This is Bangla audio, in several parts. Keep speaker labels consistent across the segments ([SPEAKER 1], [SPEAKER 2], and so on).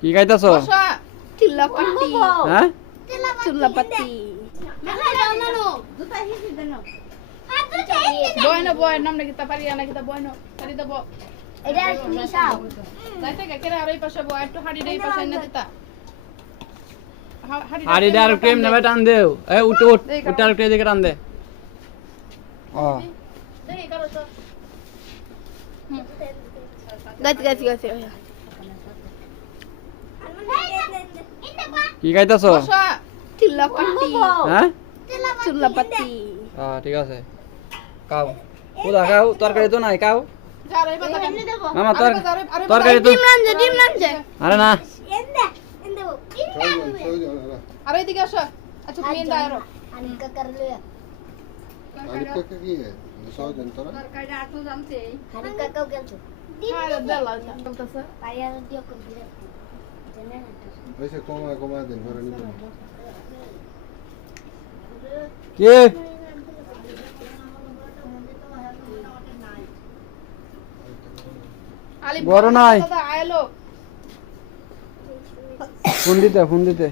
[SPEAKER 1] কি খাইতেছ?
[SPEAKER 2] বসা।
[SPEAKER 1] হ্যাঁ
[SPEAKER 3] চিল্লাপাতি
[SPEAKER 2] বয়নো বয় নাম নাকি তা পারি নাকি তা বয়নো পারি দেবো
[SPEAKER 3] এটা মিশাও
[SPEAKER 2] যাইতে গে কেরা আর এই পাশে বয় একটু হাড়ি দেই পাশে না দিতা।
[SPEAKER 1] হাড়ি দে আর ক্রেম নেবে টান দেও। এ উঠ উঠ উঠ আর একটু এদিকে টান দে। ও
[SPEAKER 2] দেখি করো তো।
[SPEAKER 3] গাইতে গাইতে গাইতে
[SPEAKER 1] কি খাইতেছ?
[SPEAKER 3] চিল্লাপাতি
[SPEAKER 1] হ্যাঁ?
[SPEAKER 3] চিল্লাপাতি
[SPEAKER 1] হ্যাঁ ঠিক আছে। কাও কোথা খাও। তরকারি তো নাই খাও। মামা তর তরকারি তো আরে না।
[SPEAKER 2] আর এইদিকে আসো। আচ্ছা তুমি ইন্দা আরও হ্যাঁ দেলা চলতেছে
[SPEAKER 4] কমায় কমায় দেন ঘরে নিবেন
[SPEAKER 1] কে বড় নাই। ফোন দিতে ফোন দিতে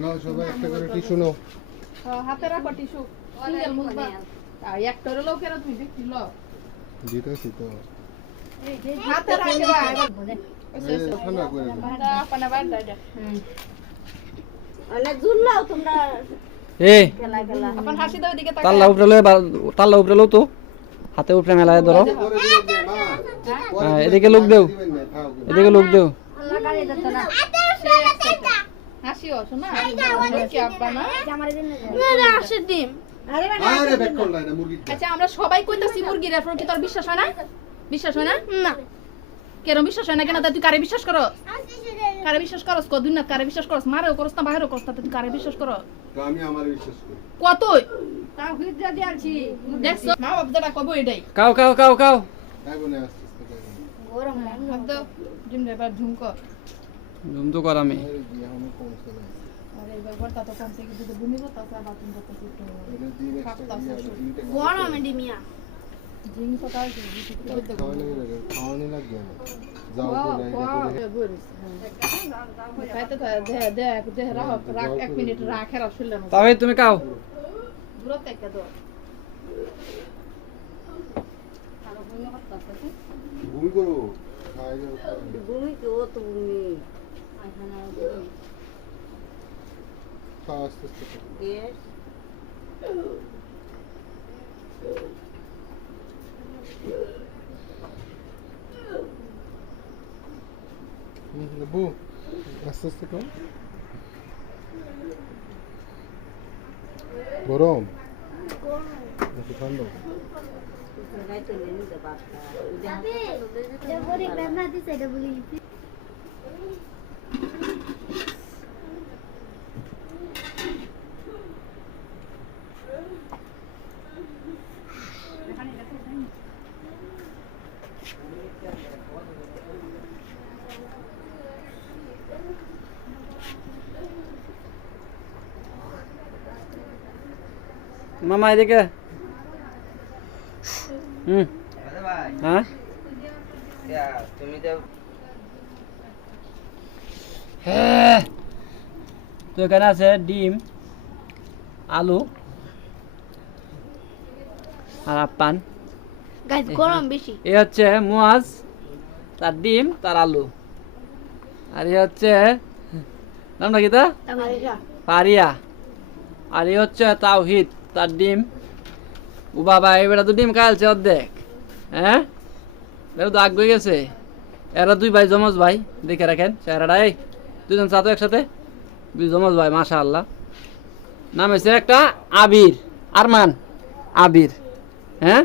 [SPEAKER 4] না সবাই একটা করে টিস্যু নাও
[SPEAKER 2] হাতে রাখো টিস্যু সিঙ্গেল আর একটার লোকেরা তুমি দেখছিল
[SPEAKER 4] দিতেছি তো
[SPEAKER 2] হাতে রাখে
[SPEAKER 1] তাল্লা উপরে তাল্লা উপরে তো। হাতে উপরে মেলায় ধরো।
[SPEAKER 4] না মা। পরে
[SPEAKER 1] হ্যাঁ,
[SPEAKER 4] দিবেন,
[SPEAKER 1] এদিকে লোক দেও। এদিকে লোক দেও।
[SPEAKER 2] আচ্ছা আমরা সবাই কইতাছি মুরগির কি তোর বিশ্বাস হয় না। বিশ্বাস হয় না?
[SPEAKER 3] না।
[SPEAKER 2] কেন বিশ্বাস হয় না কেন? তুই কারে বিশ্বাস করো? কারে বিশ্বাস করস কো দুনিয়া কারে বিশ্বাস করস মারেও করস না বাইরেও করস তা তুই কারে বিশ্বাস করো?
[SPEAKER 4] তো আমি আমার বিশ্বাস করি।
[SPEAKER 2] কতই?
[SPEAKER 3] তাও হিজা দিয়াছি
[SPEAKER 2] দেখছ? মা বাপ যেটা কব এটাই।
[SPEAKER 1] কাও কাও কাও কাও।
[SPEAKER 4] না আস্তে আস্তে খাইবো
[SPEAKER 3] গরম
[SPEAKER 2] শব্দ জিম এবার ঝুমকো
[SPEAKER 1] জুম তো কর আমি।
[SPEAKER 4] আরে
[SPEAKER 2] এবার বর্তা তো কমছে কি দুটো ভূমি
[SPEAKER 3] গরম
[SPEAKER 2] তো তাই
[SPEAKER 4] না তো না করে
[SPEAKER 2] খাইতে তো দে দে
[SPEAKER 1] তবে তুমি
[SPEAKER 3] ভূমি তো তুমি
[SPEAKER 4] খাও। আস্তে আস্তে লেবু আস্তে আস্তে খাও গরম নাকি ঠান্ডা
[SPEAKER 1] মামা এদিকে। হুম। হ্যাঁ?
[SPEAKER 5] তুমি তো
[SPEAKER 1] হ্যাঁ। তো এখানে আছে ডিম আলু আর আপ্পান।
[SPEAKER 3] গরম বেশি।
[SPEAKER 1] এ হচ্ছে মুয়াজ তার ডিম তার আলু। আর এ হচ্ছে নামটা কি তা? পারিয়া। আর এ হচ্ছে তাওহিদ। তার ডিম। ও বাবা, এবারে তো ডিম খাইছে অর্ধেক হ্যাঁ? এরা তো আগ গেছে। এরা দুই ভাই জমজ ভাই, দেখে রাখেন চেহারাটা, এই দুজন সাথে একসাথে। দুই জমজ ভাই মাশা আল্লাহ নাম হয়েছে একটা আবির, আরমান আবির হ্যাঁ?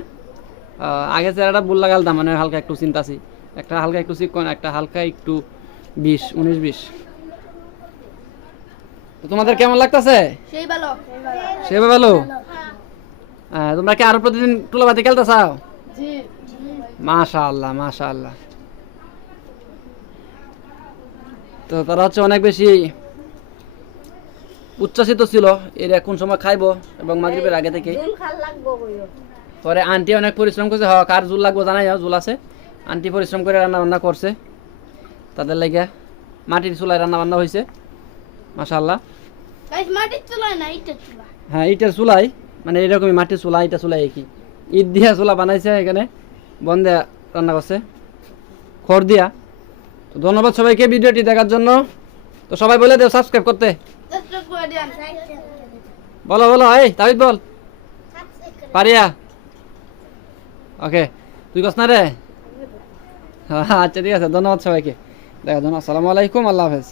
[SPEAKER 1] আগে চেহারাটা বুল লাগালতাম মানে হালকা একটু চিন্তাছি। একটা হালকা একটু চিকন, একটা হালকা একটু বিশ উনিশ বিশ তো তোমাদের কেমন লাগতেছে?
[SPEAKER 3] সেই ভালো।
[SPEAKER 1] সে ভালো? হ্যাঁ তোমরা কি আরও প্রতিদিন টুলাবাতি খেলতে চাও?
[SPEAKER 2] জি।
[SPEAKER 1] মাশা আল্লাহ মাশা আল্লাহ তো তারা হচ্ছে অনেক বেশি উচ্ছ্বাসিত ছিল। এর কোন সময় খাইবো এবং মাগরিবের আগে থেকে।
[SPEAKER 3] জুল খাল লাগবো কইও
[SPEAKER 1] পরে আন্টি অনেক পরিশ্রম করছে। হক আর জুল লাগবো জানাই জুল আছে। আন্টি পরিশ্রম করে রান্না বান্না করছে। তাদের লাগে মাটির চুলায় রান্না বান্না হয়েছে মাশাল্লাহ
[SPEAKER 3] গাইস মাটির চুলা না ইটের চুলা
[SPEAKER 1] হ্যাঁ ইটের চুলাই। মানে এরকমই মাটির চুলা ইটা চুলাই কি ইট দিয়া চুলা বানাইছে এখানে বন্ধে রান্না করছে। খড় দিয়া। তো ধন্যবাদ সবাইকে ভিডিওটি দেখার জন্য। তো সবাই বলে দেও সাবস্ক্রাইব করতে। বলো বলো এই তাবিদ বল। পারিয়া। ওকে তুই কস না রে? আচ্ছা ঠিক আছে ধন্যবাদ সবাইকে। দেখার জন্য আসসালামু আলাইকুম আল্লাহ হাফেজ।